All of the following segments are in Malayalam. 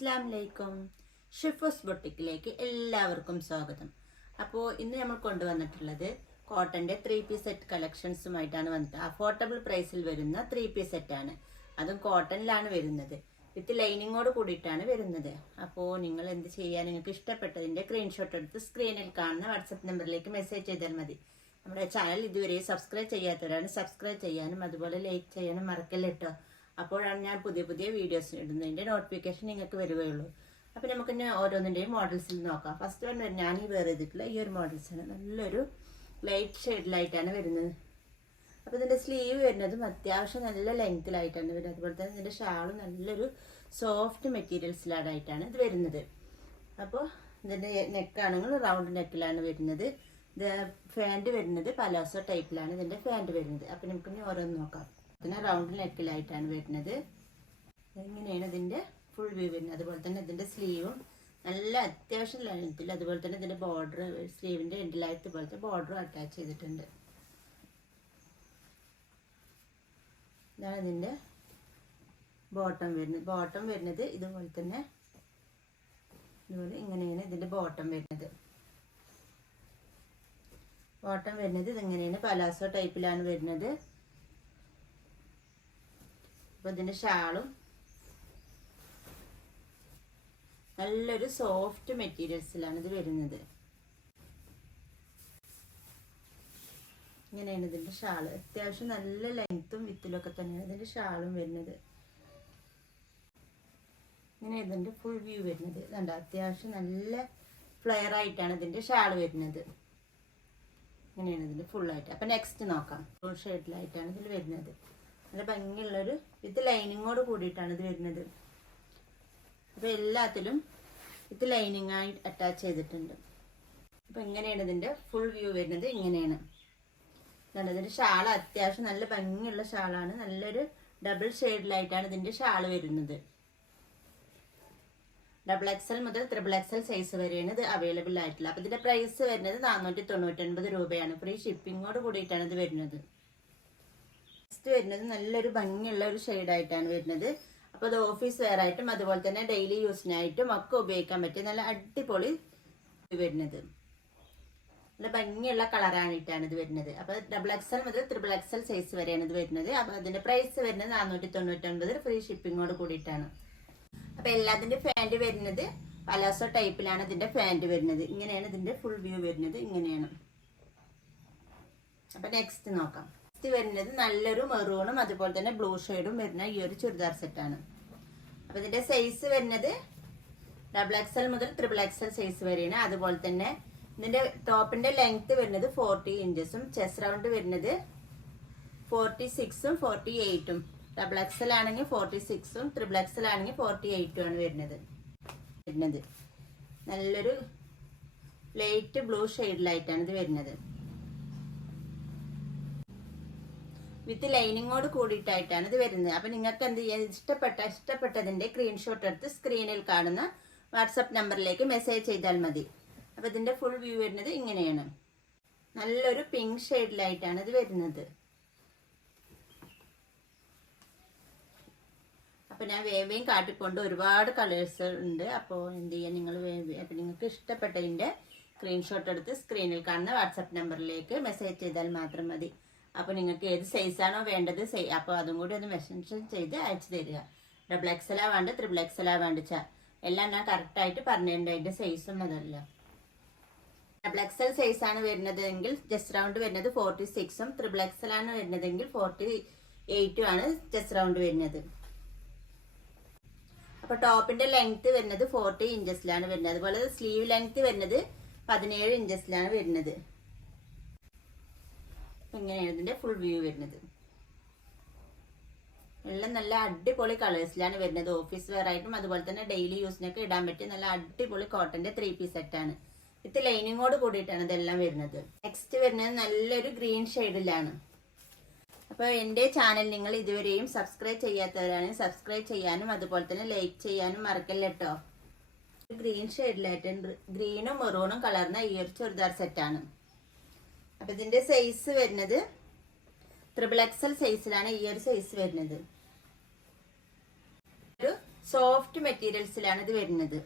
അസ്സാം വലൈക്കും ഷിഫോസ് ബൊട്ടിക്കിലേക്ക് എല്ലാവർക്കും സ്വാഗതം. അപ്പോൾ ഇന്ന് നമ്മൾ കൊണ്ടുവന്നിട്ടുള്ളത് കോട്ടന്റെ ത്രീ പീസ് സെറ്റ് കളക്ഷൻസുമായിട്ടാണ് വന്നത്. അഫോർഡബിൾ പ്രൈസിൽ വരുന്ന ത്രീ പീസ് സെറ്റാണ് അതും കോട്ടണിലാണ് വരുന്നത്. വിത്ത് ലൈനിങ്ങോട് കൂടിയിട്ടാണ് വരുന്നത്. അപ്പോൾ നിങ്ങൾ എന്ത് ചെയ്യാൻ നിങ്ങൾക്ക് ഇഷ്ടപ്പെട്ടതിന്റെ സ്ക്രീൻഷോട്ട് എടുത്ത് സ്ക്രീനിൽ കാണുന്ന വാട്സപ്പ് നമ്പറിലേക്ക് മെസ്സേജ് ചെയ്താൽ മതി. നമ്മുടെ ചാനൽ ഇതുവരെ സബ്സ്ക്രൈബ് ചെയ്യാത്തവരാണ് സബ്സ്ക്രൈബ് ചെയ്യാനും അതുപോലെ ലൈക്ക് ചെയ്യാനും മറക്കല്ല കേട്ടോ അപ്പോഴാണ് ഞാൻ പുതിയ പുതിയ വീഡിയോസ് ഇടുന്നതിന്റെ നോട്ടിഫിക്കേഷൻ നിങ്ങൾക്ക് വരികയുള്ളൂ. അപ്പോൾ നമുക്ക് ഇനി ഓരോന്നിന്റെയും മോഡൽസിൽ നോക്കാം. ഫസ്റ്റ് വൺ ഞാൻ ഈ വേറെ ചെയ്തിട്ടുള്ള ഈ ഒരു മോഡൽസാണ് നല്ലൊരു ലൈറ്റ് ഷെയ്ഡിലായിട്ടാണ് വരുന്നത്. അപ്പോൾ ഇതിന്റെ സ്ലീവ് വരുന്നതും അത്യാവശ്യം നല്ല ലെങ്ത്തിലായിട്ടാണ് വരുന്നത്. അതുപോലെ തന്നെ ഇതിന്റെ ഷാളും നല്ലൊരു സോഫ്റ്റ് മെറ്റീരിയൽസിലായിട്ടാണ് ഇത് വരുന്നത്. അപ്പോൾ ഇതിന്റെ നെക്കാണെങ്കിൽ റൗണ്ട് നെക്കിലാണ് വരുന്നത്. ഇത് ഫാന്റ് വരുന്നത് പലോസോ ടൈപ്പിലാണ് ഇതിന്റെ ഫാന്റ് വരുന്നത്. അപ്പോൾ നമുക്ക് ഇനി ഓരോന്ന് നോക്കാം. ഇതിന് റൗണ്ട് നെക്കിലായിട്ടാണ് വരുന്നത്. ഇങ്ങനെയാണ് ഇതിന്റെ ഫുൾ വ്യൂ വരുന്നത്? അതുപോലെ തന്നെ ഇതിന്റെ സ്ലീവും നല്ല അത്യാവശ്യം ലെങ്ത്തിൽ അതുപോലെ തന്നെ ഇതിന്റെ ബോർഡർ സ്ലീവിന്റെ എൻഡിലായിട്ട് പോലത്തെ ബോർഡറും അറ്റാച്ച് ചെയ്തിട്ടുണ്ട്. ഇതാണ് ഇതിന്റെ ബോട്ടം വരുന്നത്. ബോട്ടം വരുന്നത് ഇതുപോലെ തന്നെ ഇതുപോലെ ഇങ്ങനെയാണ് ഇതിന്റെ ബോട്ടം വരുന്നത്. ബോട്ടം വരുന്നത് ഇതിങ്ങനെയാണ്. പലാസോ ടൈപ്പിലാണ് വരുന്നത്. അപ്പൊ ഇതിന്റെ ഷാളും നല്ലൊരു സോഫ്റ്റ് മെറ്റീരിയൽസിലാണ് ഇത് വരുന്നത്. ഇങ്ങനെയാണ് ഇതിന്റെ ഷാൾ. അത്യാവശ്യം നല്ല ലെങ്ത്തും വിത്തിലൊക്കെ തന്നെയാണ് ഇതിന്റെ ഷാളും വരുന്നത്. ഇങ്ങനെ ഇതിന്റെ ഫുൾ വ്യൂ വരുന്നത്. കണ്ട? അത്യാവശ്യം നല്ല ഫ്ലെയർ ആയിട്ടാണ് ഇതിന്റെ ഷാൾ വരുന്നത്. ഇങ്ങനെയാണ് ഇതിന്റെ ഫുൾ ആയിട്ട്. അപ്പൊ നെക്സ്റ്റ് നോക്കാം. ഫുൾ ഷെയ്ഡിലായിട്ടാണ് ഇതിൽ വരുന്നത്. നല്ല ഭംഗിയുള്ളൊരു വിത്ത് ലൈനിങ്ങോട് കൂടിയിട്ടാണ് ഇത് വരുന്നത്. അപ്പൊ എല്ലാത്തിലും വിത്ത് ലൈനിങ് ആയി അറ്റാച്ച് ചെയ്തിട്ടുണ്ട്. അപ്പൊ ഇങ്ങനെയാണ് ഇതിന്റെ ഫുൾ വ്യൂ വരുന്നത്. ഇങ്ങനെയാണ്. ഇതിന്റെ ഷാൾ അത്യാവശ്യം നല്ല ഭംഗിയുള്ള ഷാളാണ്. നല്ലൊരു ഡബിൾ ഷെയ്ഡിലായിട്ടാണ് ഇതിന്റെ ഷാൾ വരുന്നത്. ഡബിൾ എക്സൽ മുതൽ ത്രിബിൾ എക്സൽ സൈസ് വരെയാണ് ഇത് അവൈലബിൾ ആയിട്ടുള്ളത്. അപ്പൊ ഇതിന്റെ പ്രൈസ് വരുന്നത് നാനൂറ്റി തൊണ്ണൂറ്റി ഒൻപത് രൂപയാണ്. ഫ്രീ ഷിപ്പിങ്ങോട് കൂടിയിട്ടാണ് ഇത് വരുന്നത്. നെക്സ്റ്റ് വരുന്നത് നല്ലൊരു ഭംഗിയുള്ള ഒരു ഷെയ്ഡായിട്ടാണ് വരുന്നത്. അപ്പോൾ അത് ഓഫീസ് വെയർ ആയിട്ടും അതുപോലെ തന്നെ ഡെയിലി യൂസിനായിട്ടും ഒക്കെ ഉപയോഗിക്കാൻ പറ്റിയ നല്ല അടിപൊളി വരുന്നത്. നല്ല ഭംഗിയുള്ള കളറാണിട്ടാണ് ഇത് വരുന്നത്. അപ്പോൾ ഡബിൾ എക്സൽ മുതൽ ത്രിബിൾ എക്സൽ സൈസ് വരെയാണ് ഇത് വരുന്നത്. അപ്പോൾ അതിന്റെ പ്രൈസ് വരുന്നത് നാനൂറ്റി തൊണ്ണൂറ്റി ഒൻപത് ഫ്രീ ഷിപ്പിങ്ങോട് കൂടിയിട്ടാണ്. അപ്പൊ എല്ലാത്തിന്റെ ഫാൻഡ് വരുന്നത് പലാസോ ടൈപ്പിലാണ് ഇതിന്റെ ഫാൻഡ് വരുന്നത്. ഇങ്ങനെയാണ് ഇതിന്റെ ഫുൾ വ്യൂ വരുന്നത്. ഇങ്ങനെയാണ്. അപ്പൊ നെക്സ്റ്റ് നോക്കാം. നെക്സ്റ്റ് വരുന്നത് നല്ലൊരു മെറൂണും അതുപോലെ തന്നെ ബ്ലൂ ഷെയ്ഡും വരുന്ന ഈ ഒരു ചുരിദാർ സെറ്റാണ് അപ്പൊ ഇതിന്റെ സൈസ് വരുന്നത് ഡബിൾ എക്സൽ മുതൽ ട്രിപ്പിൾ എക്സൽ സൈസ് വരെയാണ്. അതുപോലെ തന്നെ ഇതിന്റെ ടോപ്പിന്റെ ലെങ്ത് വരുന്നത് ഫോർട്ടി ഇഞ്ചസും ചെസ് റൗണ്ട് വരുന്നത് ഫോർട്ടി സിക്സും ഫോർട്ടി എയ്റ്റും ഡബിൾ എക്സൽ ആണെങ്കിൽ ഫോർട്ടി സിക്സും ട്രിപ്പിൾ എക്സൽ ആണെങ്കിൽ ഫോർട്ടി എയ്റ്റും ആണ് വരുന്നത്. വരുന്നത്. നല്ലൊരു ലൈറ്റ് ബ്ലൂ ഷെയ്ഡിലായിട്ടാണ് ഇത് വരുന്നത്. വിത്ത് ലൈനിങ്ങോട് കൂടിയിട്ടായിട്ടാണ് ഇത് വരുന്നത്. അപ്പൊ നിങ്ങൾക്ക് എന്ത് ചെയ്യാൻ ഇഷ്ടപ്പെട്ട ഇഷ്ടപ്പെട്ടതിന്റെ സ്ക്രീൻഷോട്ട് എടുത്ത് സ്ക്രീനിൽ കാണുന്ന വാട്സപ്പ് നമ്പറിലേക്ക് മെസ്സേജ് ചെയ്താൽ മതി. അപ്പൊ ഇതിന്റെ ഫുൾ വ്യൂ വരുന്നത് ഇങ്ങനെയാണ്. നല്ലൊരു പിങ്ക് ഷെയ്ഡിലായിട്ടാണ് ഇത് വരുന്നത്. അപ്പൊ ഞാൻ വേവയും കാട്ടിക്കൊണ്ട് ഒരുപാട് കളേഴ്സ് ഉണ്ട്. അപ്പോൾ എന്ത് ചെയ്യാം? നിങ്ങൾ വേവ അപ്പൊ നിങ്ങൾക്ക് ഇഷ്ടപ്പെട്ടതിന്റെ സ്ക്രീൻഷോട്ട് എടുത്ത് സ്ക്രീനിൽ കാണുന്ന വാട്സപ്പ് നമ്പറിലേക്ക് മെസ്സേജ് ചെയ്താൽ മാത്രം മതി. അപ്പോൾ നിങ്ങൾക്ക് ഏത് സൈസാണോ വേണ്ടത് അപ്പോൾ അതും കൂടി ഒന്ന് മെഷൻഷൻ ചെയ്ത് അയച്ചു തരിക. ഡബിൾ എക്സലാ വേണ്ട ത്രിബിൾ എക്സലാ വേണ്ടിച്ച എല്ലാം ഞാൻ കറക്റ്റായിട്ട് പറഞ്ഞിട്ടുണ്ട്. അതിന്റെ സൈസും അതല്ല ഡബിൾ എക്സൽ സൈസ് ആണ് വരുന്നതെങ്കിൽ ജസ്റ്റ് റൗണ്ട് വരുന്നത് ഫോർട്ടി സിക്സും ത്രിബിൾ ആണ് വരുന്നതെങ്കിൽ ഫോർട്ടി എയ്റ്റും ആണ് ജസ്റ്റ് റൗണ്ട് വരുന്നത്. അപ്പോൾ ടോപ്പിന്റെ ലെങ്ത് വരുന്നത് ഫോർട്ടി ഇഞ്ചസിലാണ് വരുന്നത്. അതുപോലെ സ്ലീവ് ലെങ്ത് വരുന്നത് പതിനേഴ് ഇഞ്ചസിലാണ് വരുന്നത്. ഇങ്ങനെയാണ് ഇതിന്റെ ഫുൾ വ്യൂ വരുന്നത്. എല്ലാം നല്ല അടിപൊളി കളേഴ്സിലാണ് വരുന്നത്. ഓഫീസ് വെയർ ആയിട്ടും അതുപോലെ തന്നെ ഡെയിലി യൂസിനൊക്കെ ഇടാൻ പറ്റിയ നല്ല അടിപൊളി കോട്ടന്റെ ത്രീ പീസ് സെറ്റ് ആണ്. വിത്ത് ലൈനിങ്ങോട് കൂടിയിട്ടാണ് ഇതെല്ലാം വരുന്നത്. നെക്സ്റ്റ് വരുന്നത് നല്ലൊരു ഗ്രീൻ ഷെയ്ഡിലാണ് അപ്പോൾ എന്റെ ചാനൽ നിങ്ങൾ ഇതുവരെയും സബ്സ്ക്രൈബ് ചെയ്യാത്തവരാണെങ്കിൽ സബ്സ്ക്രൈബ് ചെയ്യാനും അതുപോലെ തന്നെ ലൈക്ക് ചെയ്യാനും മറക്കല്ല കേട്ടോ. ഗ്രീൻ ഷെയ്ഡിലായിട്ട് ഗ്രീനും മെറൂണും കളർന്ന ഈ ഒരു ചുരിദാർ സെറ്റാണ് അപ്പൊ ഇതിന്റെ സൈസ് വരുന്നത് ത്രിബിൾ എക്സൽ സൈസിലാണ് ഈ ഒരു സൈസ് വരുന്നത്. ഒരു സോഫ്റ്റ് മെറ്റീരിയൽസിലാണ് ഇത് വരുന്നത്.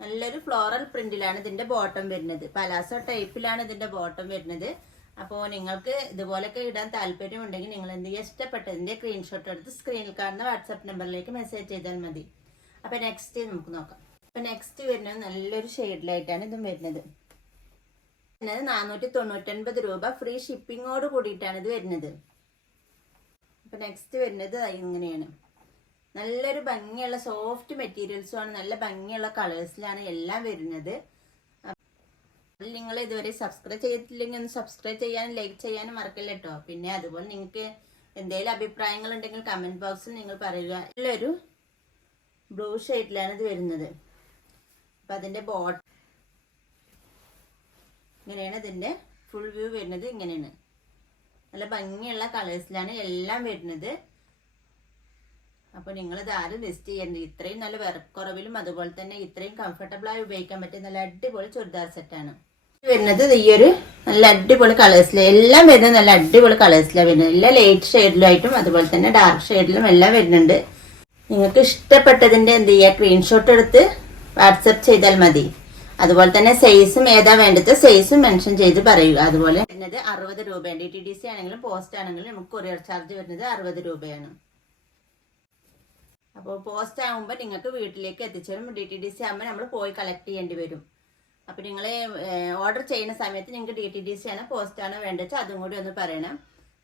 നല്ലൊരു ഫ്ലോറൽ പ്രിന്റിലാണ് ഇതിന്റെ ബോട്ടം വരുന്നത്. പലാസോ ടൈപ്പിലാണ് ഇതിന്റെ ബോട്ടം വരുന്നത്. അപ്പോൾ നിങ്ങൾക്ക് ഇതുപോലൊക്കെ ഇടാൻ താല്പര്യം ഉണ്ടെങ്കിൽ നിങ്ങൾ എന്ത് ഇഷ്ടപ്പെട്ടതിന്റെ സ്ക്രീൻഷോട്ട് എടുത്ത് സ്ക്രീനിൽ കാണുന്ന വാട്സാപ്പ് നമ്പറിലേക്ക് മെസ്സേജ് ചെയ്താൽ മതി. അപ്പൊ നെക്സ്റ്റ് നമുക്ക് നോക്കാം. അപ്പൊ നെക്സ്റ്റ് വരുന്നത് നല്ലൊരു ഷെയ്ഡിലായിട്ടാണ് ഇതും വരുന്നത്. നാനൂറ്റി തൊണ്ണൂറ്റൊൻപത് രൂപ. ഫ്രീ ഷിപ്പിങ്ങോട് കൂടിയിട്ടാണ് ഇത് വരുന്നത്. അപ്പൊ നെക്സ്റ്റ് വരുന്നത് ഇങ്ങനെയാണ്. നല്ലൊരു ഭംഗിയുള്ള സോഫ്റ്റ് മെറ്റീരിയൽസും ആണ് നല്ല ഭംഗിയുള്ള കളേഴ്സിലാണ് എല്ലാം വരുന്നത്. നിങ്ങൾ ഇതുവരെ സബ്സ്ക്രൈബ് ചെയ്തിട്ടില്ലെങ്കിൽ ഒന്ന് സബ്സ്ക്രൈബ് ചെയ്യാനും ലൈക്ക് ചെയ്യാനും മറക്കില്ല കേട്ടോ പിന്നെ അതുപോലെ നിങ്ങൾക്ക് എന്തെങ്കിലും അഭിപ്രായങ്ങൾ ഉണ്ടെങ്കിൽ കമന്റ് ബോക്സിൽ നിങ്ങൾ പറയുക. നല്ലൊരു ബ്ലൂ ഷെയ്ഡിലാണ് ഇത് വരുന്നത്. അപ്പൊ അതിന്റെ ബോട്ട് ഇങ്ങനെയാണ് ഇതിന്റെ ഫുൾ വ്യൂ വരുന്നത്. ഇങ്ങനെയാണ്. നല്ല ഭംഗിയുള്ള കളേഴ്സിലാണ് എല്ലാം വരുന്നത്. അപ്പോൾ നിങ്ങൾ ആരും മിസ് ചെയ്യേണ്ടത് ഇത്രയും നല്ല വിറക്കുറവിലും അതുപോലെ തന്നെ ഇത്രയും കംഫർട്ടബിൾ ആയി ഉപയോഗിക്കാൻ പറ്റിയ നല്ല അടിപൊളി ചുരിദാർ സെറ്റാണ് വരുന്നത് ഈ ഒരു നല്ല അടിപൊളി കളേഴ്സിൽ എല്ലാം വരുന്നത് നല്ല അടിപൊളി കളേഴ്സിലാണ് വരുന്നത്. എല്ലാ ലൈറ്റ് ഷെയ്ഡിലായിട്ടും അതുപോലെ തന്നെ ഡാർക്ക് ഷെയ്ഡിലും എല്ലാം വരുന്നുണ്ട്. നിങ്ങൾക്ക് ഇഷ്ടപ്പെട്ടതിന്റെ എന്ത് ചെയ്യുക സ്ക്രീൻഷോട്ട് എടുത്ത് വാട്സപ്പ് ചെയ്താൽ മതി. അതുപോലെ തന്നെ സൈസും ഏതാ വേണ്ടത് സൈസും മെൻഷൻ ചെയ്ത് പറയുക. അതുപോലെ വരുന്നത് അറുപത് രൂപയാണ്. ഡി ടി ഡി സി ആണെങ്കിലും പോസ്റ്റ് ആണെങ്കിലും നമുക്ക് കൊറിയർ ചാർജ് വരുന്നത് അറുപത് രൂപയാണ്. അപ്പോൾ പോസ്റ്റ് ആകുമ്പോൾ നിങ്ങൾക്ക് വീട്ടിലേക്ക് എത്തിച്ചേരും. ഡി ടി ഡി സി ആകുമ്പോൾ നമ്മൾ പോയി കളക്ട് ചെയ്യേണ്ടി വരും. അപ്പോൾ നിങ്ങൾ ഓർഡർ ചെയ്യുന്ന സമയത്ത് നിങ്ങൾക്ക് ഡി ടി ഡി സി ആണോ പോസ്റ്റ് ആണോ വേണ്ടത് അതും കൂടി ഒന്ന് പറയണം.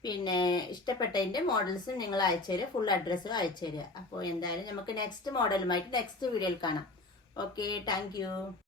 പിന്നെ ഇഷ്ടപ്പെട്ടതിന്റെ മോഡൽസും നിങ്ങൾ അയച്ചു തരിക. ഫുൾ അഡ്രസ്സും അയച്ചു തരിക. അപ്പോൾ എന്തായാലും നമുക്ക് നെക്സ്റ്റ് മോഡലുമായിട്ട് നെക്സ്റ്റ് വീഡിയോയിൽ കാണാം. Okay thank